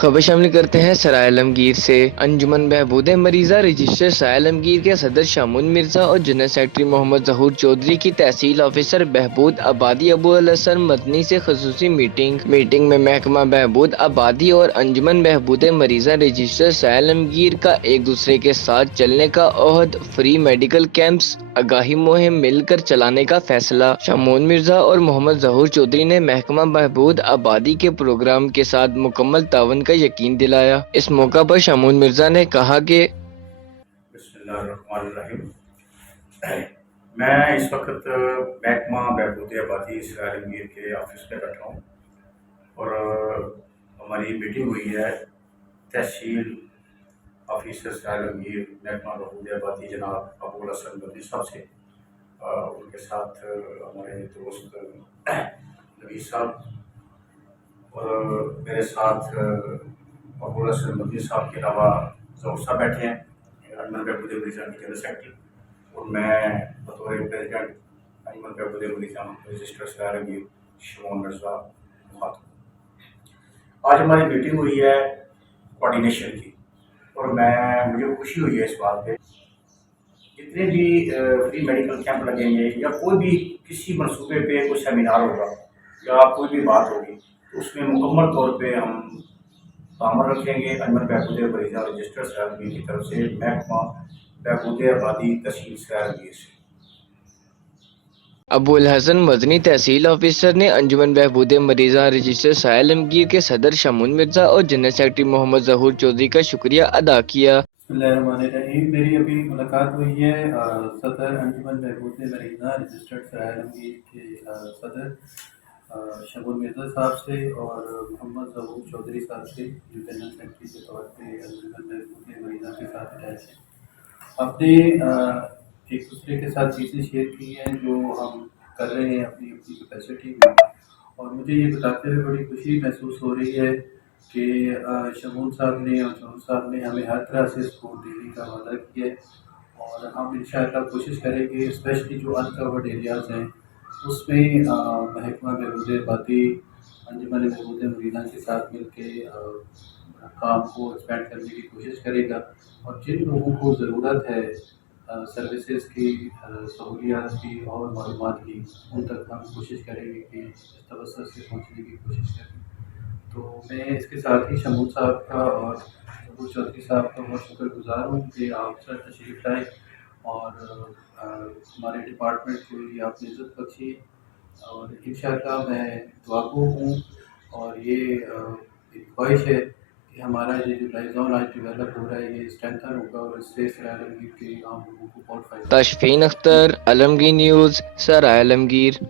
خبر شامل کرتے ہیں سرائے عالمگیر سے۔ انجمن بہبود مریضہ رجسٹر سرائے عالمگیر کے صدر شامون مرزا اور جنرل سیکرٹری محمد ظہور چودھری کی تحصیل آفیسر بہبود آبادی ابو الحسن مدنی سے خصوصی میٹنگ میں محکمہ بہبود آبادی اور انجمن بہبود مریضہ رجسٹر سرائے عالمگیر کا ایک دوسرے کے ساتھ چلنے کا عہد، فری میڈیکل کیمپس، آگاہی مہم مل کر چلانے کا فیصلہ۔ شامون مرزا اور محمد ظہور چودھری نے محکمہ بہبود آبادی کے پروگرام کے ساتھ مکمل تعاون کا یقین دلایا۔ اس موقع پر شامون مرزا نے کہا کہ بسم اللہ الرحمن الرحیم۔ میں اس وقت محکمہ بہبود آبادی سرائے عالمگیر کے آفس میں بیٹھا ہوں اور ہماری میٹنگ ہوئی ہے تحصیل آفیسر سرائے عالمگیر محکمہ بہبود آبادی جناب ابو الحسن مدنی صاحب سے۔ ان کے ساتھ ہمارے دوست نوید صاحب اور میرے ساتھ ابو الحسن مدنی صاحب کے علاوہ ظہور صاحب بیٹھے ہیں، انجمن بہبود مریضہ کے جنرل سیکرٹری، اور میں بطور پریزیڈنٹ انجمن بہبود مریضہ رجسٹر سرائے عالمگیر شامون مرزا مخاطب۔ آج ہماری میٹنگ ہوئی ہے کوآرڈینیشن کی، اور مجھے خوشی ہوئی ہے اس بات پہ جتنے بھی فری میڈیکل کیمپ لگیں گے یا کوئی بھی کسی منصوبے پہ کوئی سیمینار ہوگا یا کوئی بھی بات ہوگی تو اس میں مکمل طور پہ ہم تعامل رکھیں گے انجمن بہبود مریضہ رجسٹر سرائے عالمگیر کی طرف سے، محکمہ بہبود آبادی تحصیل سرائے عالمگیر سے۔ ابو الحسن مدنی تحصیل آفیسر نے انجمن بہبود مریضہ رجسٹر سرائے عالمگیر کے صدر شامون مرزا اور جنرل سیکرٹری محمد ظہور چودھری کا شکریہ ادا کیا۔ بسم اللہ الرحمن الرحیم۔ میری ابھی ملاقات ہوئی ہے صدر انجمن بہبود مریضہ رجسٹرڈ سرائے عالمگیر کے صدر شامون مرزا صاحب سے اور محمد ظہور چودھری صاحب سے، جو جنرل سیکرٹری کے طور پہ انجمن بہبود مریضہ کے ساتھ اٹیچ ہیں۔ ہم نے ایک دوسرے کے ساتھ چیزیں شیئر کی ہیں جو ہم کر رہے ہیں اپنی کیپیسٹی میں، اور مجھے یہ بتاتے ہوئے بڑی خوشی محسوس ہو رہی ہے کہ شامون صاحب نے اور ظہور صاحب نے ہمیں ہر طرح سے سپورٹ دینے کا وعدہ کیا ہے، اور ہم انشاءاللہ کوشش کریں گے اسپیشلی جو انکورڈ ایریاز ہیں اس میں محکمہ بہبود آبادی انجمن بہبود مریضہ کے ساتھ مل کے کام کو ایکسپینڈ کرنے کی کوشش کرے گا، اور جن لوگوں کو ضرورت ہے سروسز کی، سہولیات کی اور معلومات کی، ان تک ہم کوشش کریں گے کہ اس توسط سے پہنچنے کی کوشش کریں۔ تو میں اس کے ساتھ ہی شامون صاحب کا اور ظہور چودھری صاحب کا بہت شکر گزار ہوں کہ آپ سر تشریف لائے اور ہمارے ڈپارٹمنٹ کو یہ آپ نے عزت بخشی، اور انشاءاللہ میں دعاگو ہوں، اور یہ ایک خواہش ہے کہ ہمارا یہ جو لائزون آج ڈیولپ ہو رہا ہے یہ اسٹرینتھن ہوگا، اور اس سے سرائے عالمگیر کے عام لوگوں کو بہت فائدہ ہوگا۔ تاشفین اختر، عالمگیر نیوز، سرائے عالمگیر۔